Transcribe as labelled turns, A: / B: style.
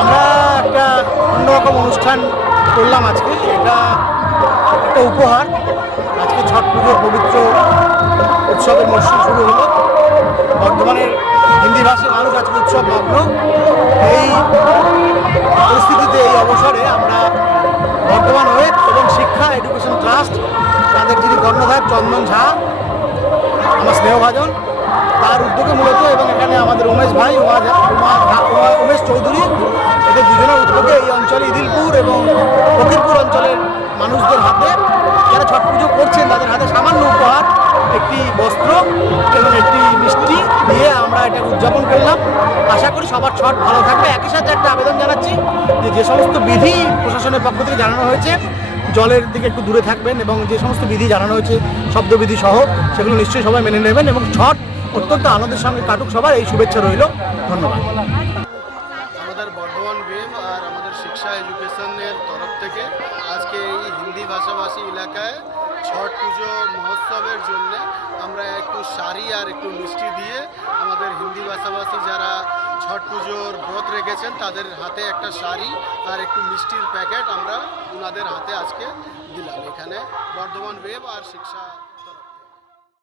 A: আমরা একটা অন্যরকম অনুষ্ঠান করলাম আজকে। এটা একটা উপহার। আজকে ছট পুজোর পবিত্র উৎসবের মরশুম শুরু হলো। বর্ধমানের হিন্দি ভাষী মানুষ আজকে উৎসব মগ্ন। এই পরিস্থিতিতে, এই অবসরে আমরা বর্ধমান ওয়েব এবং শিক্ষা এডুকেশন ট্রাস্ট, তাদের যিনি কর্ণধার চন্দন ঝা এবং ফকিরপুর অঞ্চলের মানুষদের হাতে যারা ছট পুজো করছেন, তাদের হাতে সামান্য উপহার, একটি বস্ত্র এবং একটি মিষ্টি দিয়ে আমরা এটা উদযাপন করলাম। আশা করি সবার ছট ভালো থাকবে। একই সাথে একটা আবেদন জানাচ্ছি যে যে সমস্ত বিধি প্রশাসনের পক্ষ থেকে জানানো হয়েছে, জলের দিকে একটু দূরে থাকবেন এবং যে সমস্ত বিধি জানানো হয়েছে, শব্দবিধি সহ, সেগুলো নিশ্চয়ই সবাই মেনে নেবেন এবং ছট অত্যন্ত আনন্দের সঙ্গে কাটুক। সবার এই শুভেচ্ছা রইল। ধন্যবাদ।
B: শিক্ষা এডুকেশনের তরফ থেকে আজকে এই হিন্দি ভাষাভাষী এলাকায় ছট পুজো মহোৎসবের জন্য আমরা একটু শাড়ি আর একটু মিষ্টি দিয়ে আমাদের হিন্দি ভাষাভাষী যারা ছট পুজোর ব্রত রেখেছেন তাদের হাতে একটা শাড়ি আর একটু মিষ্টির প্যাকেট আমরা ওনাদের হাতে আজকে দিলাম। এখানে বর্ধমান ওয়েব আর শিক্ষা